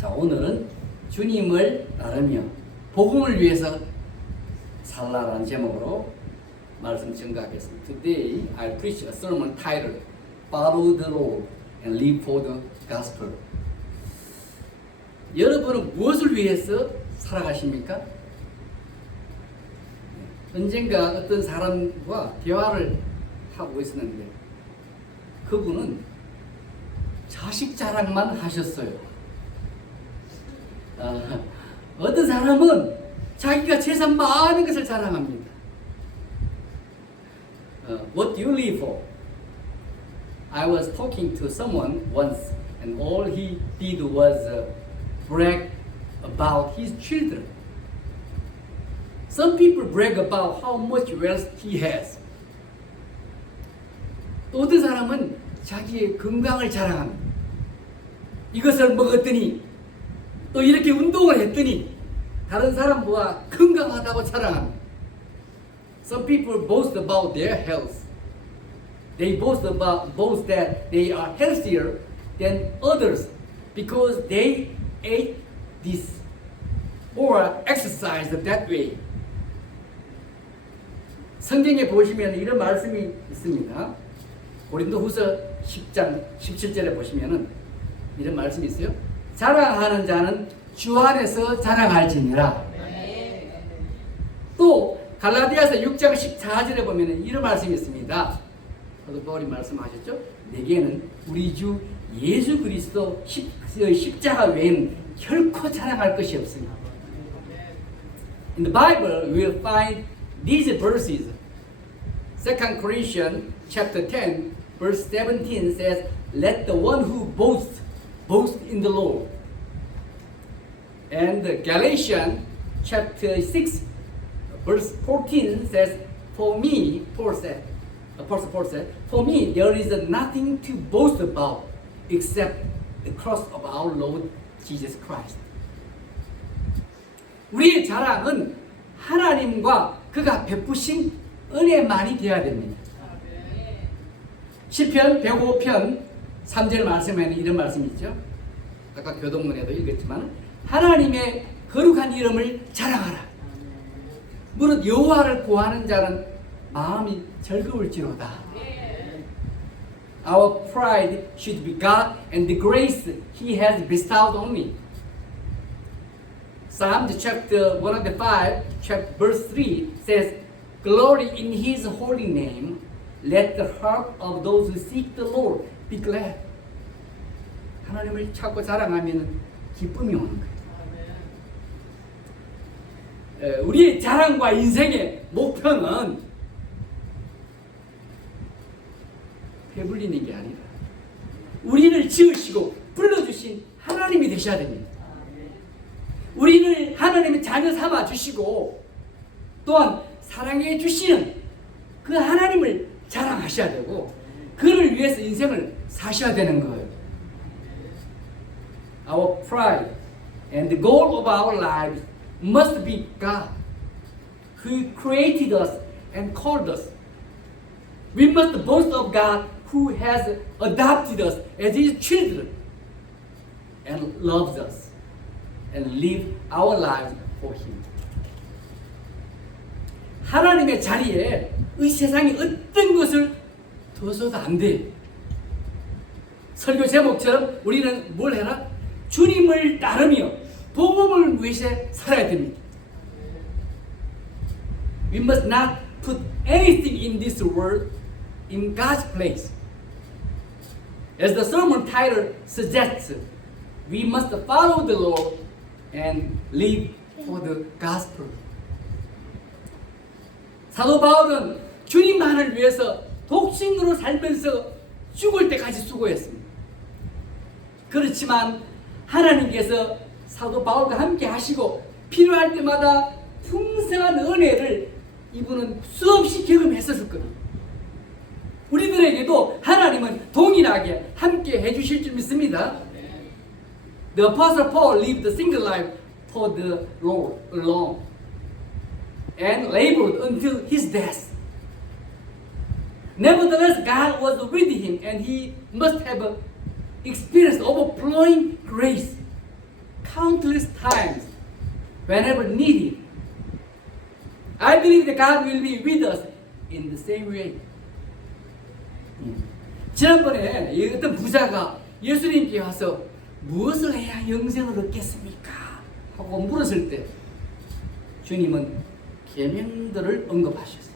자, 오늘은 주님을 따르며 복음을 위해서 살라라는 제목으로 말씀 증가하겠습니다. Today I preach a sermon titled Follow the Lord and Live for the Gospel. 여러분은 무엇을 위해서 살아가십니까? 언젠가 어떤 사람과 대화를 하고 있었는데 그분은 자식 자랑만 하셨어요. 어떤 사람은 자기가 재산 많은 것을 자랑합니다. What do you live for? I was talking to someone once and all he did was brag about his children. Some people brag about how much wealth he has. 또 어떤 사람은 자기의 건강을 자랑합니다. 이것을 먹었더니 또 이렇게 운동을 했더니 다른 사람보다 건강하다고 자랑합니다. Some people boast about their health. They boast that they are healthier than others because they ate this or exercised that way. 성경에 보시면 이런 말씀이 있습니다. 고린도후서 10장 17절에 보시면은 이런 말씀이 있어요. 자랑하는 자는 주 안에서 자랑할지니라. 또 갈라디아서 6장 14절에 보면은 이런 말씀이 있습니다. 사도 바울이 말씀하셨죠. 내게는 우리 주 예수 그리스도 십자가 외에는 결코 자랑할 것이 없습니다. In the Bible, we will find these verses. 2 Corinthians chapter 10, verse 17 says, "Let the one who boasts boast in the Lord." And Galatians chapter 6, verse 14 says, "For me," Apostle Paul said, "For me there is nothing to boast about except the cross of our Lord Jesus Christ." 우리의 자랑은 하나님과 그가 베푸신 은혜만이 되어야 됩니다. 시편 105편 3절 말씀에는 이런 말씀이 있죠. 아까 교동문에도 읽었지만 하나님의 거룩한 이름을 자랑하라. 무릇 여호와를 구하는 자는 마음이 즐거울지로다. Our pride should be God and the grace He has bestowed on me. Psalms chapter 105, verse 3 says, "Glory in His holy name. Let the heart of those who seek the Lord be glad." 하나님을 찾고 자랑하면 기쁨이 오는 거예요. 우리의 자랑과 인생의 목표는 배불리는 게 아니라 우리를 지으시고 불러주신 하나님이 되셔야 됩니다. 우리를 하나님의 자녀 삼아 주시고 또한 사랑해 주시는 그 하나님을 자랑하셔야 되고 그를 위해서 인생을 사셔야 되는 거예요. Our pride and the goal of our lives must be God, who created us and called us. We must boast of God who has adopted us as His children and loves us and live our lives for Him. 하나님의 자리에 이 세상에 어떤 것을 둬서도 안 돼. 설교 제목처럼 우리는 뭘 해라? 주님을 따르며 복음을 위해서 살아야 됩니다. We must not put anything in this world in God's place. As the sermon title suggests, we must follow the Lord and live for the gospel. 사도 바울은 주님만을 위해서 독신으로 살면서 죽을 때까지 수고했습니다. 그렇지만 하나님께서 사도 바울과 함께 하시고 필요할 때마다 풍성한 은혜를 이분은 수없이 경험했었을 겁니다. 우리들에게도 하나님은 동일하게 함께 해주실 줄 믿습니다. The Apostle Paul lived a single life for the Lord alone and labored until his death. Nevertheless, God was with him and he must have experienced overflowing grace. countless times whenever needed. I believe that God will be with us in the same way. 지난번에 이 어떤 부자가 예수님께 와서 무엇을 해야 영생을 얻겠습니까? 하고 물었을 때 주님은 계명들을 언급하셨어요.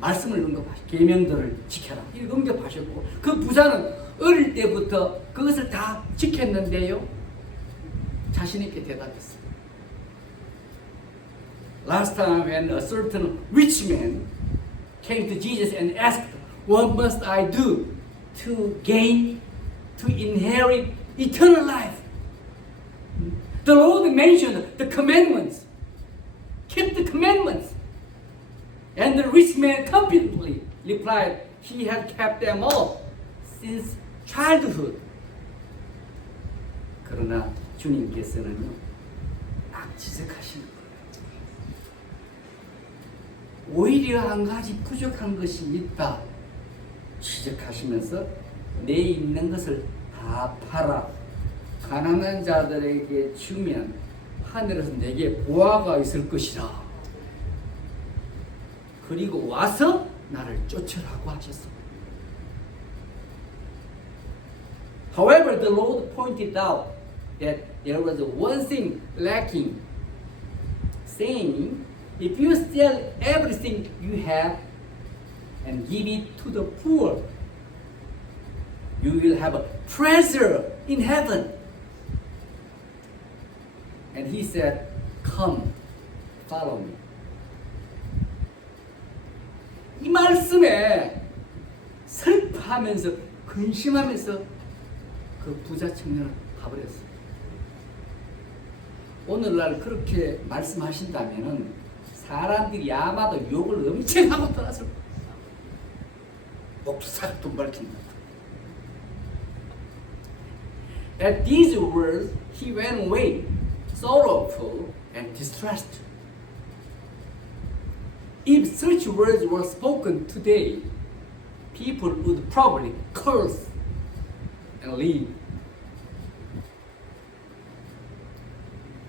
말씀을 언급하셨어요. 계명들을 지켜라. 이렇게 언급하셨고 그 부자는 어릴 때부터 그것을 다 지켰는데요. 자신 있게 대답했어요. Last time when a certain rich man came to Jesus and asked, "What must I do to inherit eternal life?" The Lord mentioned the commandments. Keep the commandments. And the rich man confidently replied, he had kept them all since childhood. 그러나 주님께서는요, 딱 지적하시는 거예요. 오히려 한 가지 부족한 것이 있다. 지적하시면서 내 있는 것을 다 팔아 가난한 자들에게 주면 하늘에서 내게 보화가 있을 것이라. 그리고 와서 나를 쫓으라고 하셨습니다. However, the Lord pointed out that there was one thing lacking, saying, "If you sell everything you have and give it to the poor, you will have a treasure in heaven." And he said, "Come, follow me." 이 말씀에 슬퍼하면서 근심하면서 그 부자 청년을 가버렸어요. 오늘날 그렇게 말씀하신다면은 사람들이 아마도 욕을 엄청 하고 떠났을 거예요. 목사가 돈 밝힌다. At these words, he went away, sorrowful and distressed. If such words were spoken today, people would probably curse and leave.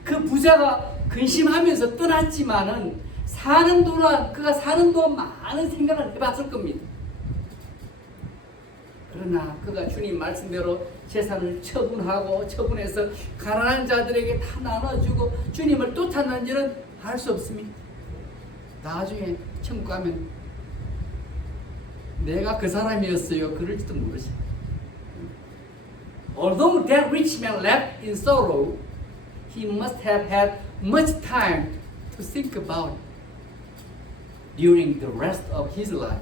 그 부자가 근심하면서 떠났지만은 사는 동안 그가 사는 동안 많은 생각을 해봤을 겁니다. 그러나 그가 주님 말씀대로 재산을 처분해서 가난한 자들에게 다 나눠주고 주님을 또 찾는지는 알 수 없습니다. 나중에 천국 가면 내가 그 사람이었어요 그럴지도 모르지. Although that rich man left in sorrow, he must have had much time to think about it during the rest of his life.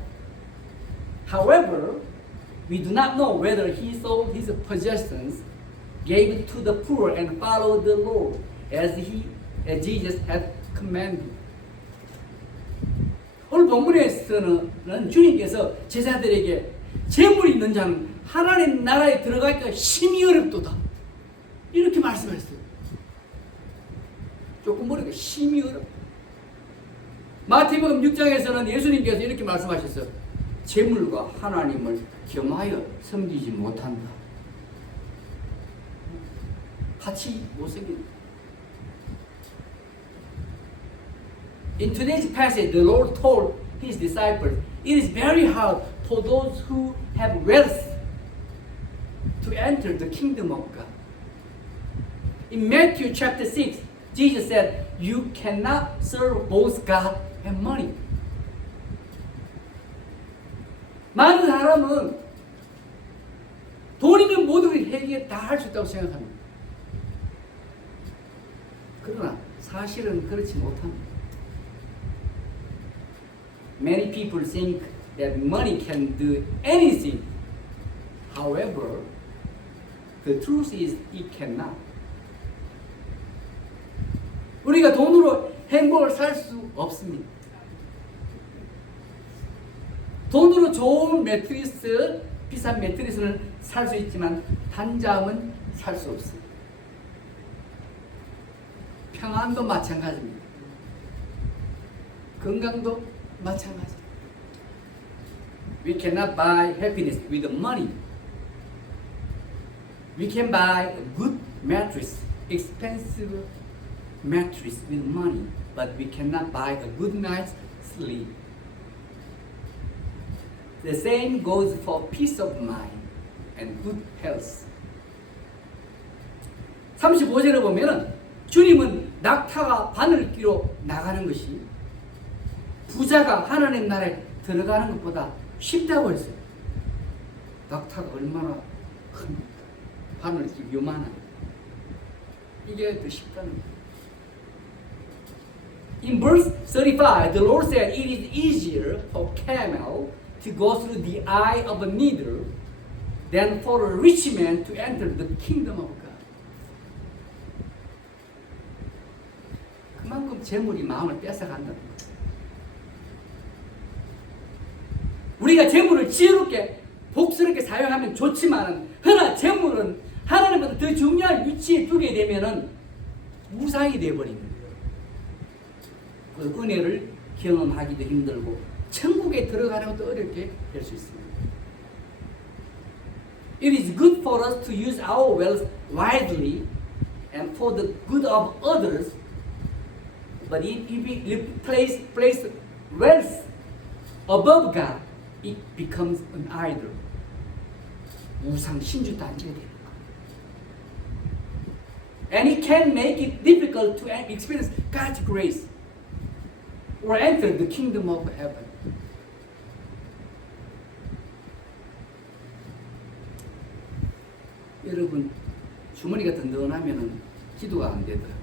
However, we do not know whether he sold his possessions, gave it to the poor, and followed the Lord as Jesus had commanded. 오늘 본문에서는 주님께서 제자들에게 재물이 있는 자는 하나님 나라에 들어가기가 심히 어렵도다. 이렇게 말씀하셨어요. 조금 모르니까 심히 어렵다. 마태복음 6장에서는 예수님께서 이렇게 말씀하셨어요. 재물과 하나님을 겸하여 섬기지 못한다. 같이 못 섬긴다. In today's passage, the Lord told His disciples, "It is very hard for those who have wealth to enter the kingdom of God." In Matthew chapter 6, Jesus said, "You cannot serve both God and money." 많은 사람은 돈이면 모든 회개 다 할 수 있다고 생각합니다. 그러나 사실은 그렇지 못합니다. Many people think that money can do anything. However, the truth is it cannot. 우리가 돈으로 행복을 살 수 없습니다. 돈으로 좋은 매트리스, 비싼 매트리스는 살 수 있지만 단잠은 살 수 없습니다. 평안도 마찬가지입니다. 건강도 마찬가지. We cannot buy happiness with money. We can buy a good mattress expensive mattress with money, but we cannot buy a good night's sleep. The same goes for peace of mind and good health. 35절에 보면은 주님은 낙타가 바늘 끼로 나가는 것이 부자가 하나님 나라에 들어가는 것보다 쉽다고 했어요. 낙타가 얼마나 큽니까? 바늘 끼 요만한 이게 더 쉽다는 거예요. In verse 35, the Lord said, "It is easier for camel to go through the eye of a needle than for a rich man to enter the kingdom of God." 그만큼 재물이 마음을 뺏어간다는 거예요. 우리가 재물을 지혜롭게 복스럽게 사용하면 좋지만, 그러나 재물은 하나님보다 더 중요한 위치에 두게 되면은 무상이 되어버립니다. 그 은혜를 경험하기도 힘들고 천국에 들어가는 것도 어렵게 될 수 있습니다. It is good for us to use our wealth wisely and for the good of others, but if we place wealth above God, it becomes an idol. 우상 신주 단지가 됩니다. And it can make it difficult to experience God's grace or enter the kingdom of heaven. 여러분, 주머니가 든든하면은 기도가 안 되더라고요.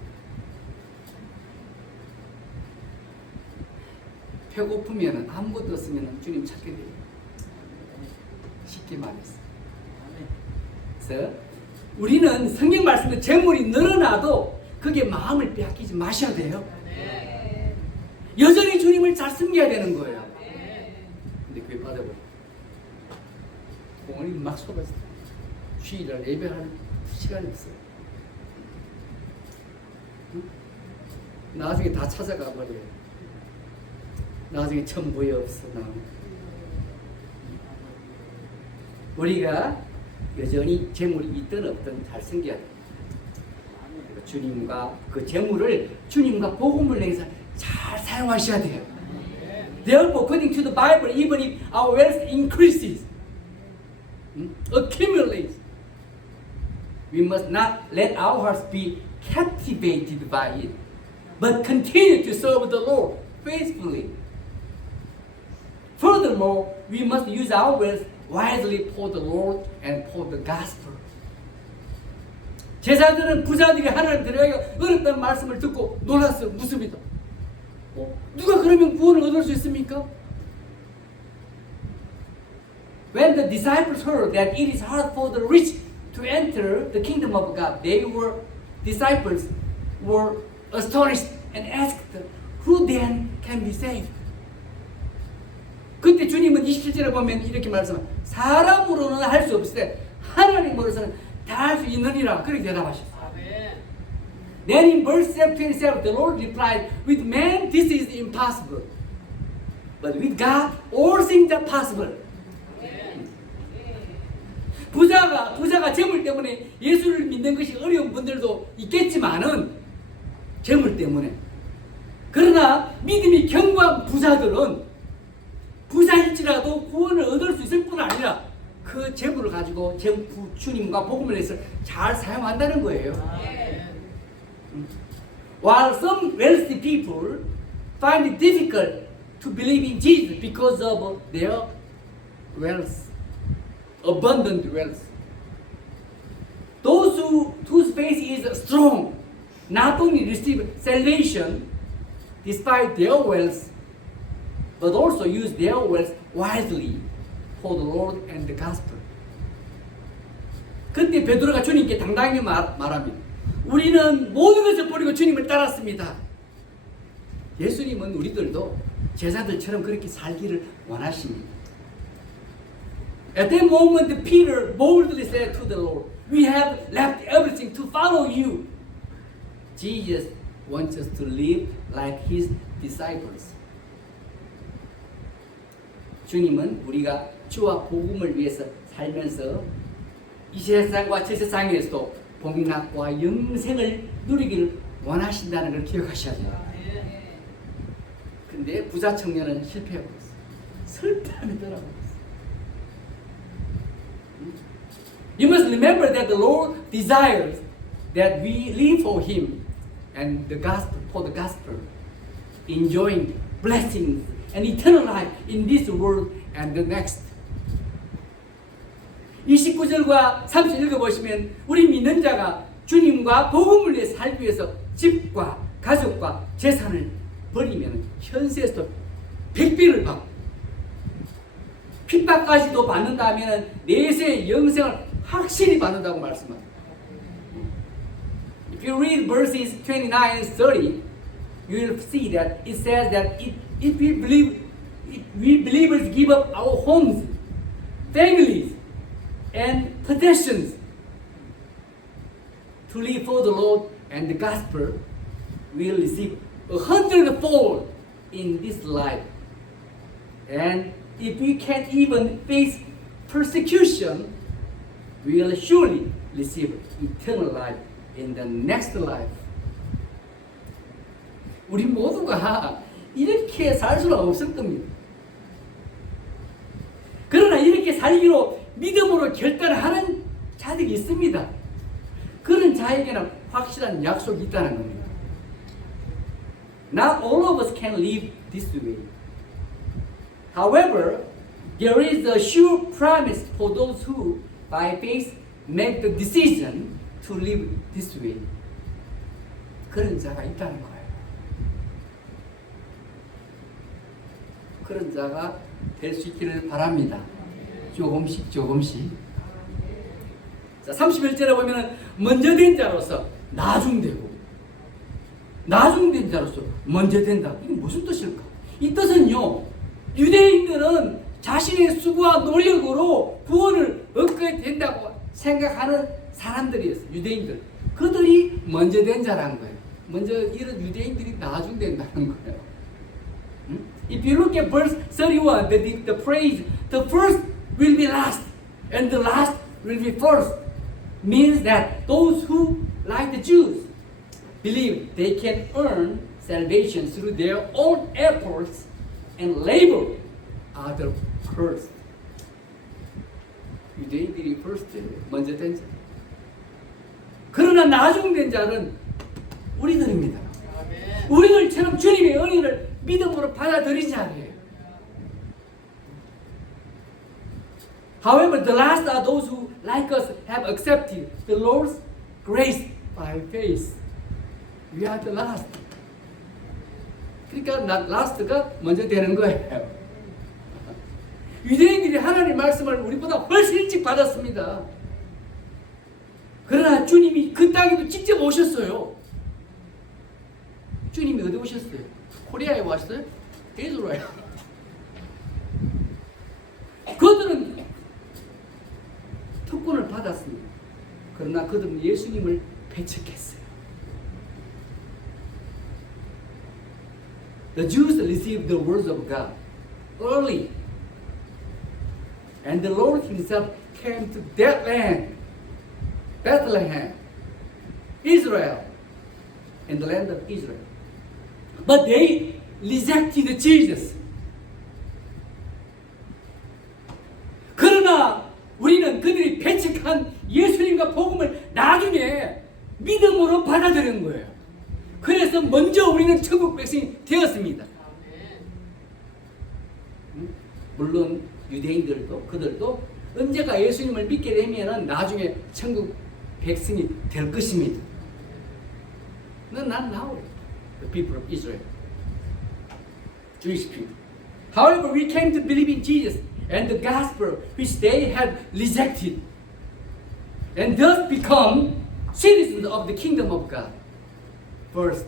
배고프면은 아무것도 없으면은 주님 찾게 돼요. 쉽게 말해서. 그래서 우리는 성경 말씀에 재물이 늘어나도 그게 마음을 빼앗기지 마셔야 돼요. 여전히 주님을 잘 섬겨야 되는 거예요. 근데 그게 받아버려. 공원이 막 쏟아져. 주일날 예배할 시간이 없어요. 나중에 다 찾아가 버려요. 나중에 천부에 없어. 우리가 여전히 재물이 있든 없든 잘 섬겨야 돼요. 주님과 그 재물을 주님과 복음을 내서 잘 사용하셔야 돼요. Therefore, according to the Bible, even if our wealth increases, accumulates, we must not let our hearts be captivated by it, but continue to serve the Lord faithfully. Furthermore, we must use our wealth wisely for the Lord and for the gospel. 제자들은 부자들이 하나님 들어가기가 어렵다는 말씀을 듣고 놀랐어요. 무습니다. 누가 그러면 구원을 얻을 수 있습니까? When the disciples heard that it is hard for the rich to enter the kingdom of God, disciples were astonished and asked, "Who then can be saved?" 그때 주님은 27절에 보면 이렇게 말씀합니다. 사람으로는 할 수 없으되 하나님으로서는 다 할 수 있느니라. 그렇게 대답하셨어요. Then in verse 27, the Lord replied, "With man this is impossible, but with God all things are possible." 부자가 재물 때문에 예수를 믿는 것이 어려운 분들도 있겠지만은 재물 때문에. 그러나 믿음이 견고한 부자들은 부자일지라도 구원을 얻을 수 있을 뿐 아니라 그 재물을 가지고 주님과 복음을 해서 잘 사용한다는 거예요. While some wealthy people find it difficult to believe in Jesus because of their wealth, abundant wealth, those whose faith is strong not only receive salvation despite their wealth, but also use their wealth wisely for the Lord and the gospel. 그때 베드로가 주님께 당당히 말합니다. 우리는 모든 것을 버리고 주님을 따랐습니다. 예수님은 우리들도 제자들처럼 그렇게 살기를 원하십니다. At that moment, Peter boldly said to the Lord, "We have left everything to follow you." Jesus wants us to live like His disciples. 주님은 우리가 주와 복음을 위해서 살면서 이 세상과 저 세상에서도 복락과 영생을 누리기를 원하신다는 걸 기억하셔야 돼요. 근데 부자 청년은 실패해버렸어요. 설득이 돌아버렸어요. You must remember that the Lord desires that we live for Him and the gospel, for the gospel, enjoying blessings and eternal life in this world and the next. 29절과 30절 읽어보시면 우리 믿는 자가 주님과 복음을 위해 살기 위해서 집과 가족과 재산을 버리면 현세에서 백배를 받고 핍박까지도 받는다면 내세의 영생을 확실히 받는다고 말씀합니다. If you read verses 29 and 30, you will see that it says that if we believers give up our homes, families, and possessions to live for the Lord and the gospel, we will receive 100-fold in this life. And if we can't even face persecution, we will surely receive eternal life in the next life. 우리 모두가 이렇게 살 수는 없을 겁니다. 그러나 이렇게 살기로 믿음으로 결단하는 자들이 있습니다. 그런 자에게는 확실한 약속이 있다는 겁니다. Not all of us can live this way. However, there is a sure promise for those who, by faith, make the decision to live this way. 그런 자가 있다는 거예요. 그런 자가 될 수 있기를 바랍니다. 조금씩 조금씩. 자, 31절에 보면은 먼저 된 자로서 나중되고 나중된 자로서 먼저 된다. 이게 무슨 뜻일까? 이 뜻은요, 유대인들은 자신의 수고와 노력으로 구원을 얻게 된다고 생각하는 사람들이었어요. 유대인들. 그들이 먼저 된 자라는 거예요. 먼저 이런 유대인들이 나중된다는 거예요. If you look at verse 31, the phrase, the first will be last, and the last will be first, means that those who, like the Jews, believe they can earn salvation through their own efforts and labor are the first. 유대인들이 first, 먼저 된 자. 그러나 나중된 자는 우리들입니다. 우리들처럼 주님의 은혜를 믿음으로 받아들인 자예요. However, the last are those who, like us, have accepted the Lord's grace by faith. We are the last. 그러니까 last가 먼저 되는 거예요. 유대인들이 하나님의 말씀을 우리보다 훨씬 일찍 받았습니다. 그러나 주님이 그 땅에도 직접 오셨어요. 주님이 어디 오셨어요? 코리아에 왔어요? 이스라엘. 그들은 특권을 받았습니다. 그러나 그들은 예수님을 배척했어요. The Jews received the words of God early, and the Lord Himself came to that land, Bethlehem, Israel, in the land of Israel. But they rejected Jesus. 그러나 우리는 그들이 배척한 예수님과 복음을 나중에 믿음으로 받아들인 거예요. 그래서 먼저 우리는 천국 백성이 되었습니다. 물론 유대인들도 그들도 언제가 예수님을 믿게 되면 나중에 천국 백성이 될 것입니다. Not now, the people of Israel, Jewish people. However, we came to believe in Jesus and the gospel which they had rejected, and thus become citizens of the kingdom of God. First,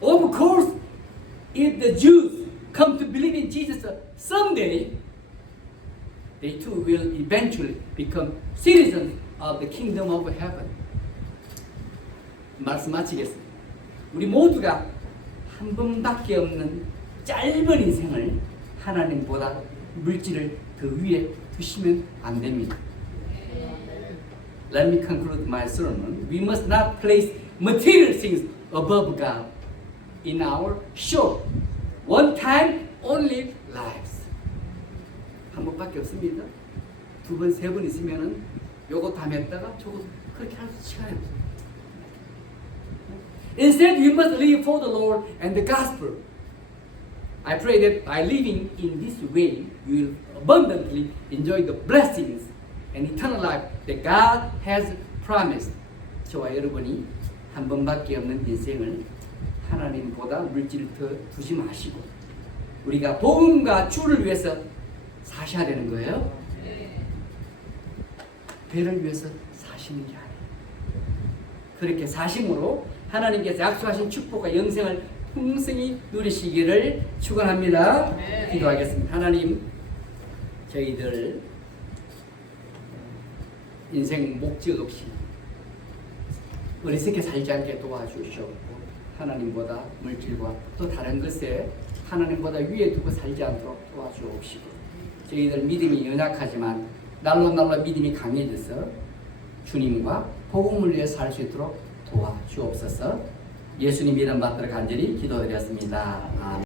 of course, if the Jews come to believe in Jesus someday, they too will eventually become citizens of the kingdom of heaven. 말씀 마치겠습니다. 우리 모두가 한 번밖에 없는 짧은 인생을 하나님보다 물질을 더 위에 두시면 안 됩니다. let me conclude my sermon. We must not place material things above God in our short, one time only lives. 한 번밖에 없습니다. 두 번, 세 번 있으면은 요거 다 맺다가 저거 그렇게 할 시간이 없어요. Instead, you must live for the Lord and the gospel. I pray that by living in this way, you will abundantly enjoy the blessings and eternal life that God has promised. 저와 여러분이 한 번밖에 없는 인생을 하나님보다 물질을 더 두지 마시고 우리가 복음과 주를 위해서 사셔야 되는 거예요. 배를 위해서 사시는 게 아니에요. 그렇게 사심으로 하나님께서 약속하신 축복과 영생을 풍성히 누리시기를 축원합니다. 기도하겠습니다. 하나님, 저희들 인생 목적 없이 어리석게 살지 않게 도와주시옵고 하나님보다 물질과 또 다른 것에 하나님보다 위에 두고 살지 않도록 도와주옵시고 저희들 믿음이 연약하지만 날로 믿음이 강해져서 주님과 복음을 위해 살 수 있도록 도와주옵소서. 예수님 이름 받들어 간절히 기도드렸습니다. 아멘.